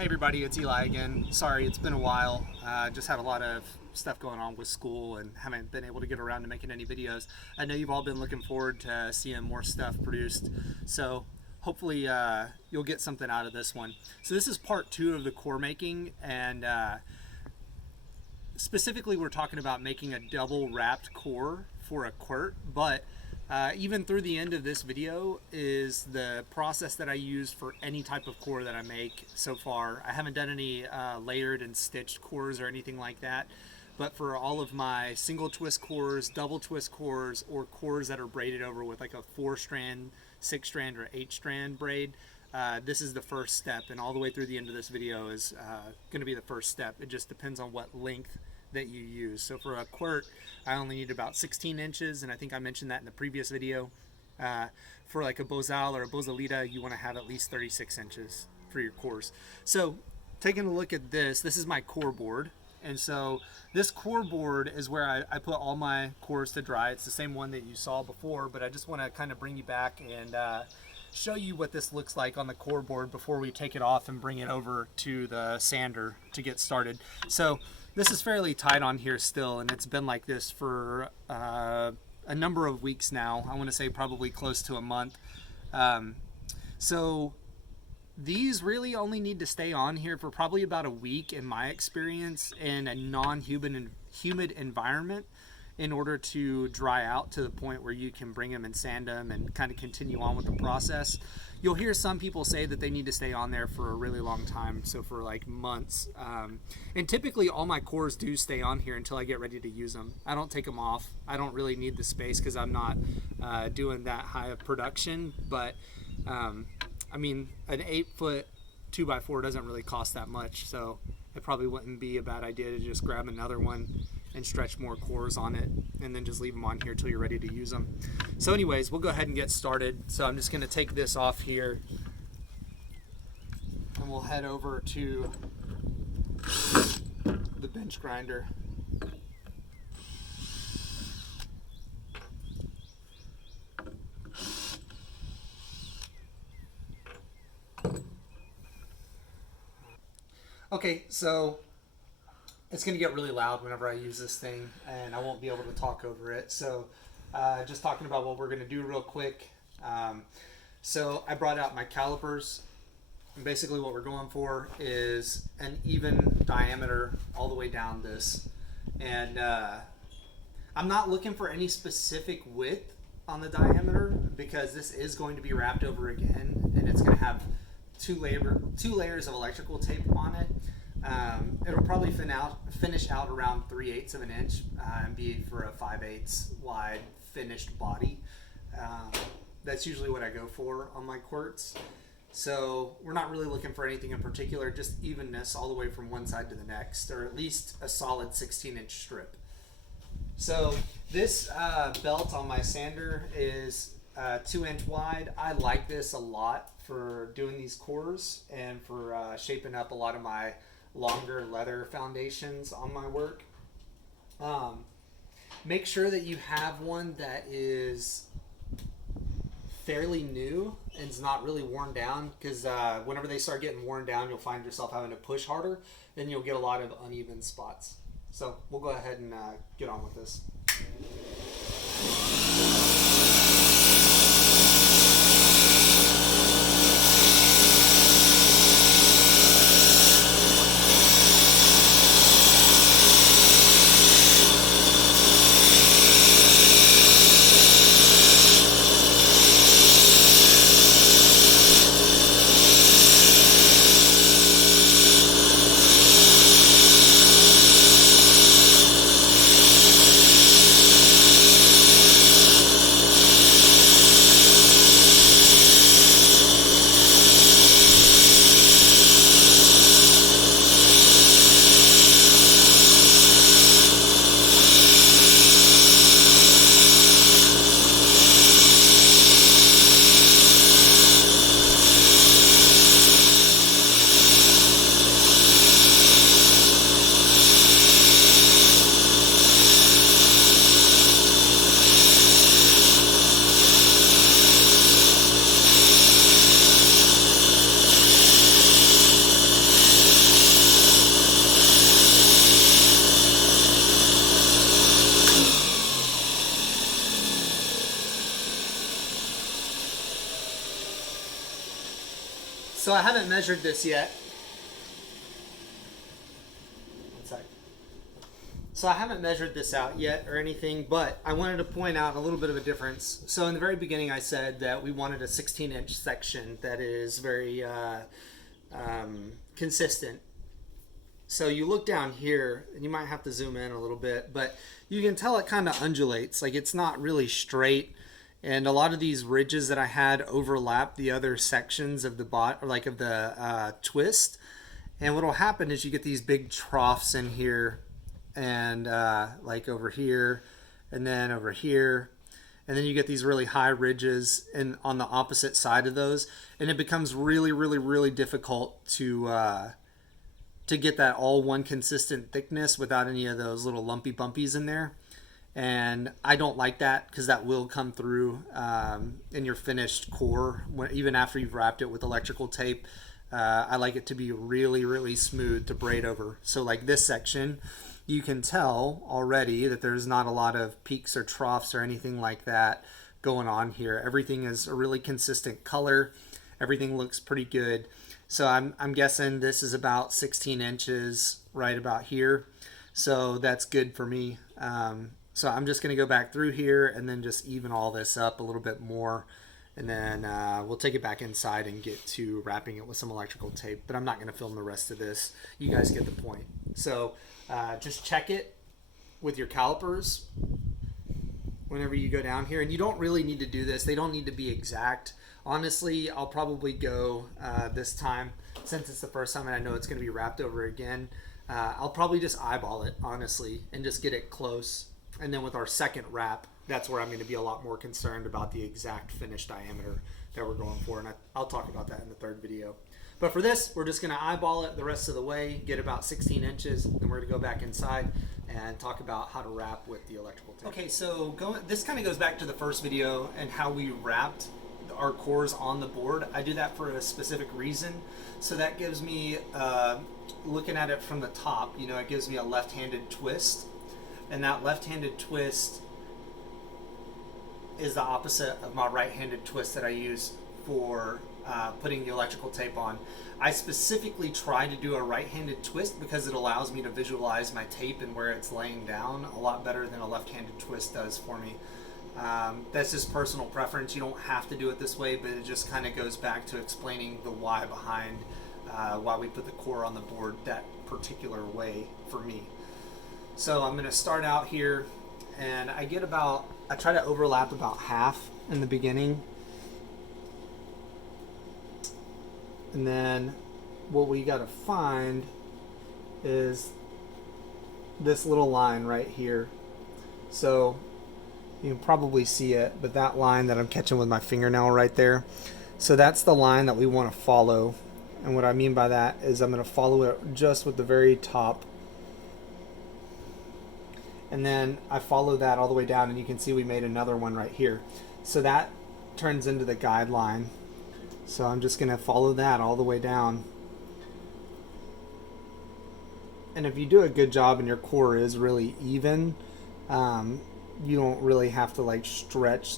Hey everybody, it's Eli again. Sorry, it's been a while. Just had a lot of stuff going on with school and haven't been able to get around to making any videos. I know you've all been looking forward to seeing more stuff produced, so hopefully you'll get something out of this one. So this is part 2 of the core making, and specifically we're talking about making a double wrapped core for a quirt, but even through the end of this video is the process that I use for any type of core that I make so far. I haven't done any layered and stitched cores or anything like that, but for all of my single twist cores, double twist cores, or cores that are braided over with like a 4-strand, 6-strand, or 8-strand braid, this is the first step, and all the way through the end of this video is going to be the first step. It just depends on what length that you use. So for a quirt, I only need about 16 inches, and I think I mentioned that in the previous video. For like a bozal or a bozalita, you want to have at least 36 inches for your cores. So taking a look at this is my core board, and so this core board is where I put all my cores to dry. It's the same one that you saw before, but I just want to kind of bring you back and show you what this looks like on the core board before we take it off and bring it over to the sander to get started. So this is fairly tight on here still, and it's been like this for a number of weeks now. I want to say probably close to a month. So these really only need to stay on here for probably about a week in my experience in a non-humid environment in order to dry out to the point where you can bring them and sand them and kind of continue on with the process. You'll hear some people say that they need to stay on there for a really long time, so for like months. And typically all my cores do stay on here until I get ready to use them. I don't take them off. I don't really need the space because I'm not doing that high of production, but I mean, an 8-foot 2x4 doesn't really cost that much, so it probably wouldn't be a bad idea to just grab another one and stretch more cores on it and then just leave them on here till you're ready to use them. So anyways, we'll go ahead and get started. So I'm just going to take this off here and we'll head over to the bench grinder. Okay, so it's going to get really loud whenever I use this thing, and I won't be able to talk over it. So just talking about what we're going to do real quick. So I brought out my calipers, and basically what we're going for is an even diameter all the way down this. And I'm not looking for any specific width on the diameter because this is going to be wrapped over again, and it's going to have two layers of electrical tape on it. It'll probably finish out around 3/8 of an inch and be for a 5/8 wide finished body. That's usually what I go for on my quirts. So we're not really looking for anything in particular, just evenness all the way from one side to the next, or at least a solid 16-inch strip. So this belt on my sander is 2-inch wide. I like this a lot for doing these cores and for shaping up a lot of my longer leather foundations on my work. Make sure that you have one that is fairly new and is not really worn down, because whenever they start getting worn down, you'll find yourself having to push harder and you'll get a lot of uneven spots. So we'll go ahead and get on with this. So I haven't measured this yet. One sec. So I haven't measured this out yet or anything, but I wanted to point out a little bit of a difference. So in the very beginning, I said that we wanted a 16-inch section that is very consistent. So you look down here, and you might have to zoom in a little bit, but you can tell it kind of undulates. Like it's not really straight. And a lot of these ridges that I had overlap the other sections of the twist. And what will happen is you get these big troughs in here, and like over here, and then over here, and then you get these really high ridges and on the opposite side of those, and it becomes really, really, really difficult to get that all one consistent thickness without any of those little lumpy bumpies in there. And I don't like that because that will come through in your finished core even after you've wrapped it with electrical tape. I like it to be really, really smooth to braid over. So like this section, you can tell already that there's not a lot of peaks or troughs or anything like that going on here. Everything is a really consistent color. Everything looks pretty good. So I'm guessing this is about 16 inches right about here. So that's good for me. So I'm just going to go back through here and then just even all this up a little bit more. And then we'll take it back inside and get to wrapping it with some electrical tape. But I'm not going to film the rest of this. You guys get the point. So just check it with your calipers whenever you go down here. And you don't really need to do this. They don't need to be exact. Honestly, I'll probably go this time, since it's the first time and I know it's going to be wrapped over again. I'll probably just eyeball it, honestly, and just get it close. And then with our second wrap, that's where I'm going to be a lot more concerned about the exact finish diameter that we're going for. And I'll talk about that in the third video. But for this, we're just going to eyeball it the rest of the way, get about 16 inches, and we're going to go back inside and talk about how to wrap with the electrical tape. Okay, so this kind of goes back to the first video and how we wrapped our cores on the board. I do that for a specific reason. So that gives me, looking at it from the top, it gives me a left-handed twist. And that left-handed twist is the opposite of my right-handed twist that I use for putting the electrical tape on. I specifically try to do a right-handed twist because it allows me to visualize my tape and where it's laying down a lot better than a left-handed twist does for me. That's just personal preference. You don't have to do it this way, but it just kind of goes back to explaining the why behind why we put the core on the board that particular way for me. So I'm going to start out here, and I try to overlap about half in the beginning. And then what we got to find is this little line right here. So you can probably see it, but that line that I'm catching with my fingernail right there. So that's the line that we want to follow. And what I mean by that is I'm going to follow it just with the very top. And then I follow that all the way down, and you can see we made another one right here. So that turns into the guideline. So I'm just going to follow that all the way down. And if you do a good job and your core is really even, you don't really have to like stretch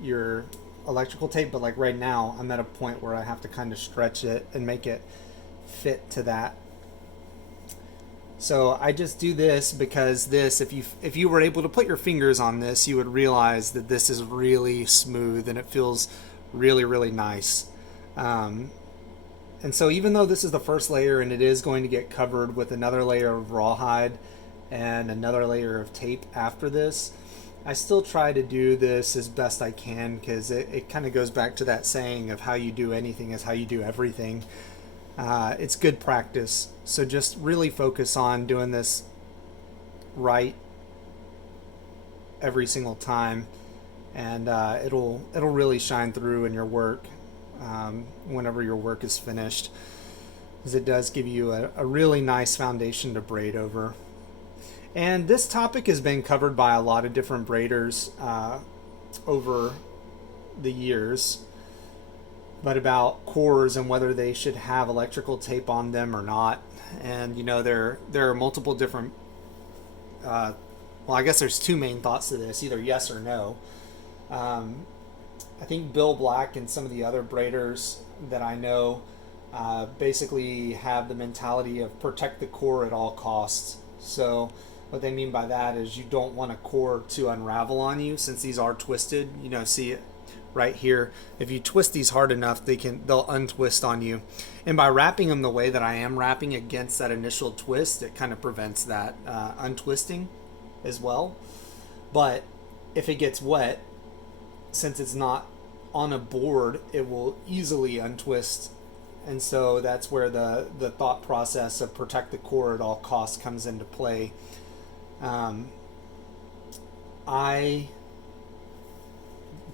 your electrical tape. But like right now, I'm at a point where I have to kind of stretch it and make it fit to that. So I just do this because this, if you were able to put your fingers on this, you would realize that this is really smooth and it feels really, really nice. And so even though this is the first layer and it is going to get covered with another layer of rawhide and another layer of tape after this, I still try to do this as best I can, because it kind of goes back to that saying of how you do anything is how you do everything. It's good practice. So just really focus on doing this right every single time, and it'll really shine through in your work whenever your work is finished, because it does give you a really nice foundation to braid over. And this topic has been covered by a lot of different braiders over the years, but about cores and whether they should have electrical tape on them or not. And there are multiple different well, I guess there's two main thoughts to this, either yes or no. I think Bill Black and some of the other braiders that I know basically have the mentality of protect the core at all costs. So what they mean by that is you don't want a core to unravel on you, since these are twisted. You know, see it right here. If you twist these hard enough, they'll untwist on you. And by wrapping them the way that I am wrapping against that initial twist, it kind of prevents that untwisting as well. But if it gets wet, since it's not on a board, it will easily untwist. And so that's where the thought process of protect the core at all costs comes into play. I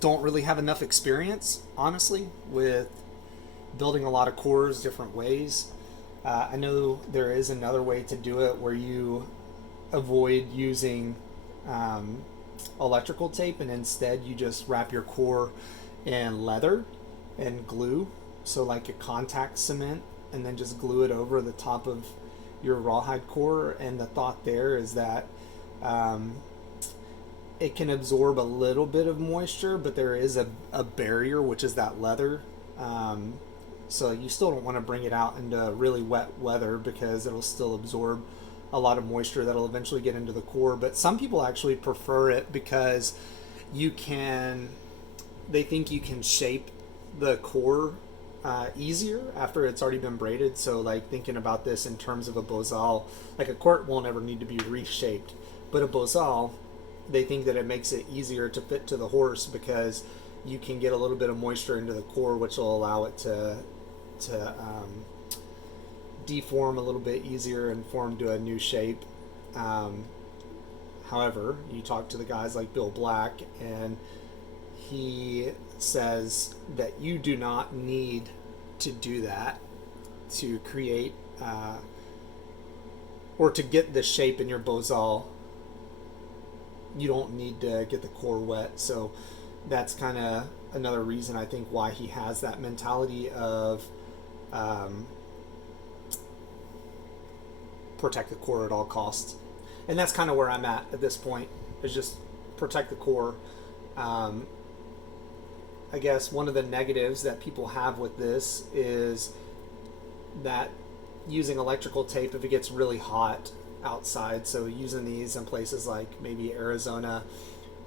don't really have enough experience, honestly, with building a lot of cores different ways. I know there is another way to do it where you avoid using electrical tape, and instead you just wrap your core in leather and glue, so like a contact cement, and then just glue it over the top of your rawhide core. And the thought there is that it can absorb a little bit of moisture, but there is a barrier, which is that leather. So you still don't want to bring it out into really wet weather, because it'll still absorb a lot of moisture that'll eventually get into the core. But some people actually prefer it because they think you can shape the core easier after it's already been braided. So like thinking about this in terms of a bozal, like a quirt won't ever need to be reshaped, but a bozal, they think that it makes it easier to fit to the horse because you can get a little bit of moisture into the core, which will allow it to deform a little bit easier and form to a new shape. However, you talk to the guys like Bill Black, and he says that you do not need to do that to create or to get the shape in your bozal. You don't need to get the core wet. So that's kind of another reason, I think, why he has that mentality of protect the core at all costs. And that's kind of where I'm at this point, is just protect the core. I guess one of the negatives that people have with this is that using electrical tape, if it gets really hot outside, so using these in places like maybe Arizona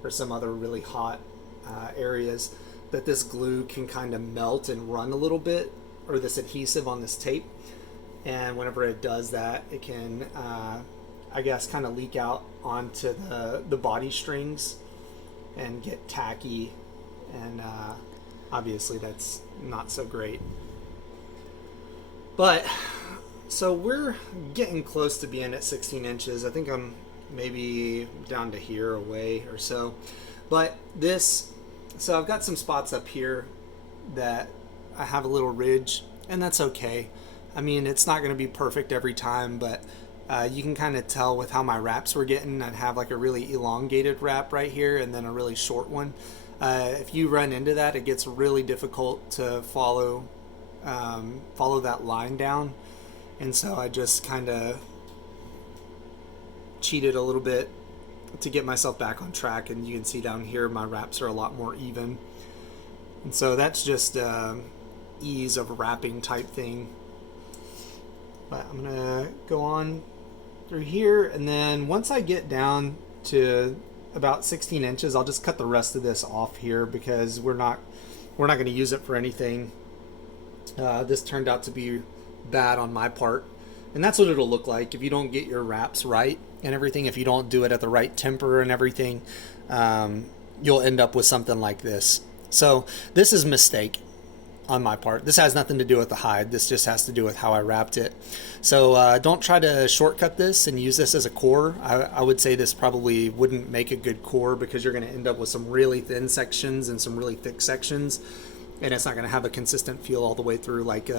or some other really hot areas, that this glue can kind of melt and run a little bit, or this adhesive on this tape. And whenever it does that, it can, I guess, kind of leak out onto the body strings and get tacky. And obviously that's not so great. But so we're getting close to being at 16 inches. I think I'm maybe down to here away or so. But so I've got some spots up here that I have a little ridge, and that's okay. I mean, it's not going to be perfect every time, but you can kind of tell with how my wraps were getting. I'd have like a really elongated wrap right here and then a really short one. If you run into that, it gets really difficult to follow that line down. And so I just kind of cheated a little bit to get myself back on track. And you can see down here my wraps are a lot more even. And so that's just ease of wrapping type thing. But I'm going to go on through here. And then once I get down to about 16 inches, I'll just cut the rest of this off here because we're not going to use it for anything. This turned out to be bad on my part, and that's what it'll look like if you don't get your wraps right and everything. If you don't do it at the right temper and everything, you'll end up with something like this. So this is a mistake on my part. This has nothing to do with the hide. This just has to do with how I wrapped it. So don't try to shortcut this and use this as a core. I would say this probably wouldn't make a good core because you're going to end up with some really thin sections and some really thick sections, and it's not going to have a consistent feel all the way through like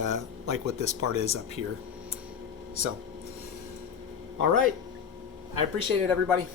what this part is up here. So, all right. I appreciate it, everybody.